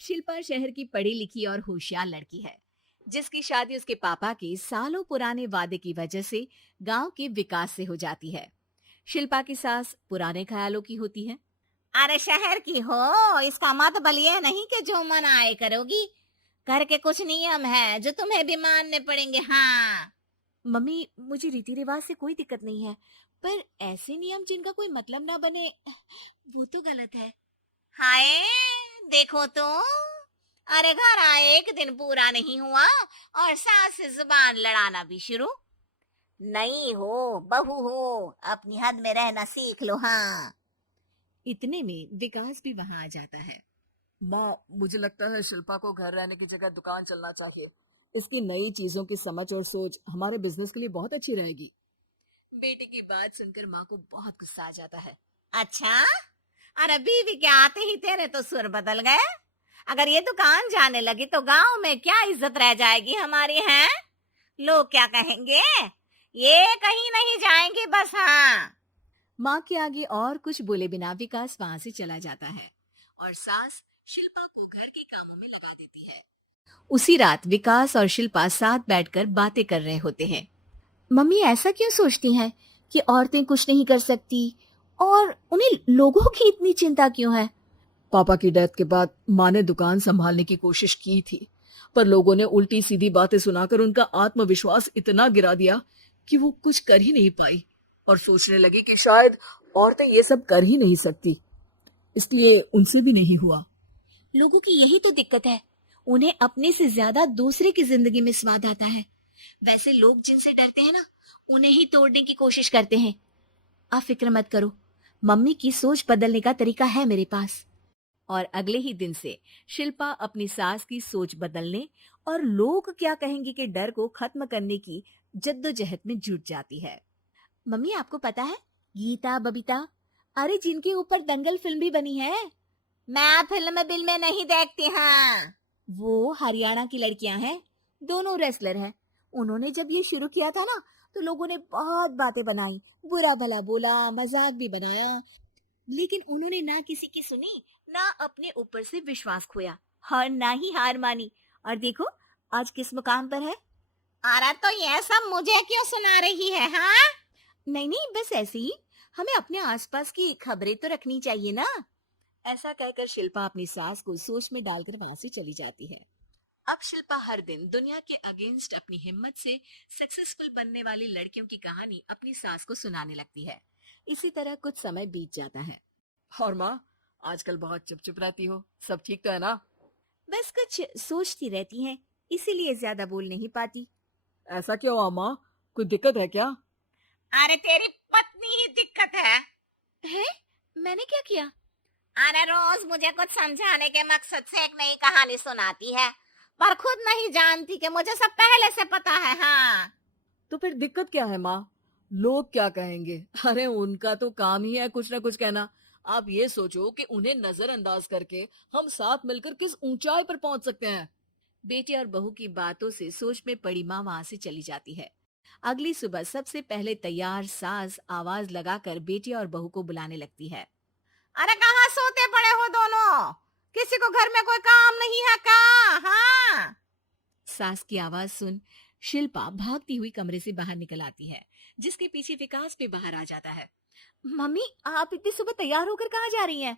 शिल्पा शहर की पढ़ी लिखी और होशियार लड़की है, जिसकी शादी उसके पापा के सालों पुराने वादे की वजह से गांव के विकास से हो जाती है। शिल्पा की सास पुराने ख्यालों की होती है। अरे शहर की हो, इसका मतलब ये नहीं कि जो मन आए करोगी। घर के कुछ नियम है जो तुम्हें भी मानने पड़ेंगे। हाँ। मम्मी, मुझे रीति रिवाज से कोई दिक्कत नहीं है, पर ऐसे नियम जिनका कोई मतलब ना बने, वो तो गलत है। हाय, देखो तो। अरे घर आए एक दिन पूरा नहीं हुआ और सास से जुबान लड़ाना भी शुरू। नहीं हो, बहू हो, अपनी हद में रहना सीख लो। हाँ। इतने में विकास भी वहां आ जाता है। माँ, मुझे लगता है शिल्पा को घर रहने की जगह दुकान चलना चाहिए। इसकी नई चीजों की समझ और सोच हमारे बिजनेस के लिए बहुत अच्छी रहेगी। बेटे की बात सुनकर माँ को बहुत गुस्सा आ जाता है। अच्छा, अरे बीवी के आते ही तेरे तो सुर बदल गए। अगर ये दुकान जाने लगी तो गांव में क्या इज्जत रह जाएगी हमारी। है, लोग क्या कहेंगे। ये कहीं नहीं जाएंगे बस। हाँ। माँ के आगे और कुछ बोले बिना विकास वहां से चला जाता है और सास शिल्पा को घर के कामों में लगा देती है। उसी रात विकास और शिल्पा साथ बैठकर बातें कर रहे होते हैं। मम्मी ऐसा क्यों सोचती हैं कि औरतें कुछ नहीं कर सकती, और उन्हें लोगों की इतनी चिंता क्यों है? पापा की डेथ के बाद माँ ने दुकान संभालने की कोशिश की थी, पर लोगों ने उल्टी सीधी बातें सुनाकर उनका आत्मविश्वास इतना गिरा दिया कि वो कुछ कर ही नहीं पाई और सोचने लगी कि शायद औरतें ये सब कर ही नहीं सकती, इसलिए उनसे भी नहीं हुआ। लोगों की यही तो दिक्कत है, उन्हें अपने से ज्यादा दूसरे की जिंदगी में स्वाद आता है। वैसे लोग जिनसे डरते हैं ना, उन्हें ही तोड़ने की कोशिश करते हैं। आप फिक्र मत करो, मम्मी की सोच बदलने का तरीका है मेरे पास। और अगले ही दिन से शिल्पा अपनी सास की सोच बदलने और लोग क्या कहेंगे के डर को खत्म करने की जद्दोजहद में जुट जाती है। मम्मी, आपको पता है, गीता बबीता, अरे जिनके ऊपर दंगल फिल्म भी बनी है, मैं फिल्म बिल में नहीं देखती। हाँ। वो हरियाणा की लड़कियां हैं, दोनों रेसलर हैं। उन्होंने जब ये शुरू किया था ना, तो लोगों ने बहुत बातें बनाई, बुरा भला बोला, मजाक भी बनाया, लेकिन उन्होंने ना किसी की सुनी, ना अपने ऊपर से विश्वास खोया और ना ही हार मानी। और देखो आज किस मुकाम पर है। अरे तो ये सब मुझे क्यों सुना रही है। हाँ। नहीं नहीं, बस ऐसे ही, हमें अपने आसपास की खबरें तो रखनी चाहिए ना। ऐसा कहकर शिल्पा अपनी सास को सोच में डालकर वहां से चली जाती है। अब शिल्पा हर दिन दुनिया के अगेंस्ट अपनी हिम्मत से सक्सेसफुल बनने वाली लड़कियों की कहानी अपनी सास को सुनाने लगती है। इसी तरह कुछ समय बीत जाता है। और माँ, आजकल बहुत चुप चुप रहती हो, सब ठीक तो है ना? बस कुछ सोचती रहती हैं, इसीलिए ज्यादा बोल नहीं पाती। ऐसा क्यों हुआ माँ, कोई दिक्कत है क्या? अरे तेरी पत्नी ही दिक्कत है। है? मैंने क्या किया? अरे रोज मुझे कुछ समझाने के मकसद से एक नई कहानी सुनाती है, पर खुद नहीं जानती कि मुझे सब पहले से पता है। हाँ। तो फिर दिक्कत क्या है माँ? लोग क्या कहेंगे? अरे उनका तो काम ही है कुछ ना कुछ कहना। आप ये सोचो कि उन्हें नजरअंदाज करके हम साथ मिलकर किस ऊंचाई पर पहुंच सकते हैं। बेटे और बहू की बातों से सोच में पड़ी माँ वहां से चली जाती है। अगली सुबह सबसे पहले तैयार सास आवाज लगाकर बेटे और बहू को बुलाने लगती है। अरे कहाँ सोते पड़े हो दोनों, किसी को घर में कोई काम नहीं है का। हाँ। सास की आवाज सुन शिल्पा भागती हुई कमरे से बाहर निकल आती है, जिसके पीछे विकास भी बाहर आ जाता है। मम्मी, आप इतनी सुबह तैयार होकर कहाँ जा रही हैं?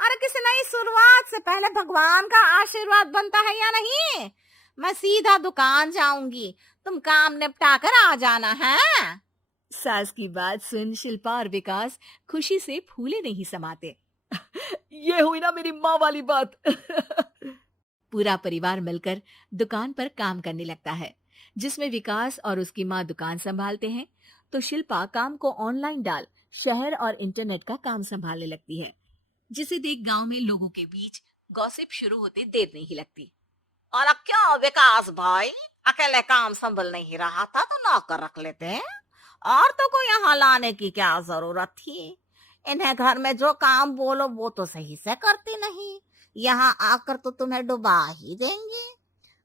अरे किसी नई शुरुआत से पहले भगवान का आशीर्वाद बनता है या नहीं। मैं सीधा दुकान जाऊंगी, तुम काम निपटा कर आ जाना है। सास की बात सुन शिल्पा और विकास खुशी से फूले नहीं समाते। ये हुई ना मेरी माँ वाली बात। पूरा परिवार मिलकर दुकान पर काम करने लगता है, जिसमें विकास और उसकी माँ दुकान संभालते हैं, तो शिल्पा काम को ऑनलाइन डाल शहर और इंटरनेट का काम संभालने लगती है, जिसे देख गांव में लोगों के बीच गॉसिप शुरू होते देर नहीं लगती। और क्या विकास भाई, अकेले काम संभल नहीं रहा था तो नौकर रख लेते हैं, और तो को यहाँ लाने की क्या जरूरत थी। इन्हें घर में जो काम बोलो वो तो सही से करती नहीं, यहाँ आकर तो तुम्हें डुबा ही देंगे।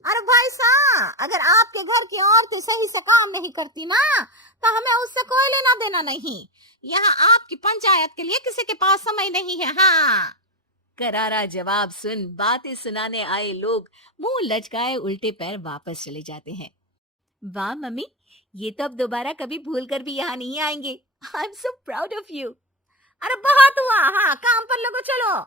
अरे भाई साहब, अगर आपके घर की औरतें सही से काम नहीं करती ना, तो हमें उससे कोई लेना देना नहीं। यहाँ आपकी पंचायत के लिए किसी के पास समय नहीं है। हाँ। करारा जवाब सुन बातें सुनाने आए लोग मुंह लचकाए उल्टे पैर वापस चले जाते हैं। वाह मम्मी, ये तो अब दोबारा कभी भूल कर भी यहाँ नहीं आएंगे। I am so proud of you. अरे बहुत हुआ, हाँ काम पर लगो चलो।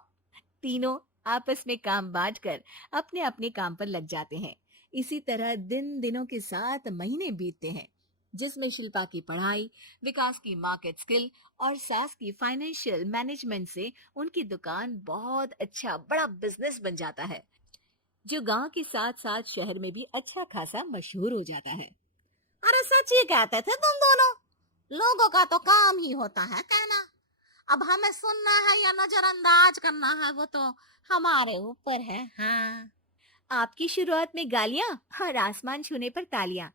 तीनों आपस में काम बांटकर अपने अपने काम पर लग जाते हैं। इसी तरह दिनों के साथ महीने बीतते हैं, जिसमें शिल्पा की पढ़ाई, विकास की मार्केट स्किल और सास की फाइनेंशियल मैनेजमेंट से उनकी दुकान बहुत अच्छा बड़ा बिजनेस बन जाता है, जो गांव के साथ साथ शहर में भी अच्छा खासा मशहूर हो जाता है। अरे सच ही कहते थे तुम दोनों, लोगों का तो काम ही होता है कहना। अब हमें सुनना है या नजरअंदाज करना है वो तो हमारे ऊपर है। हाँ आपकी शुरुआत में गालियां और आसमान छूने पर तालियां,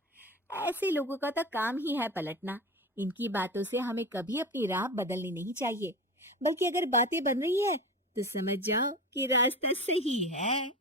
ऐसे लोगों का तो काम ही है पलटना। इनकी बातों से हमें कभी अपनी राह बदलनी नहीं चाहिए, बल्कि अगर बातें बन रही है तो समझ जाओ कि रास्ता सही है।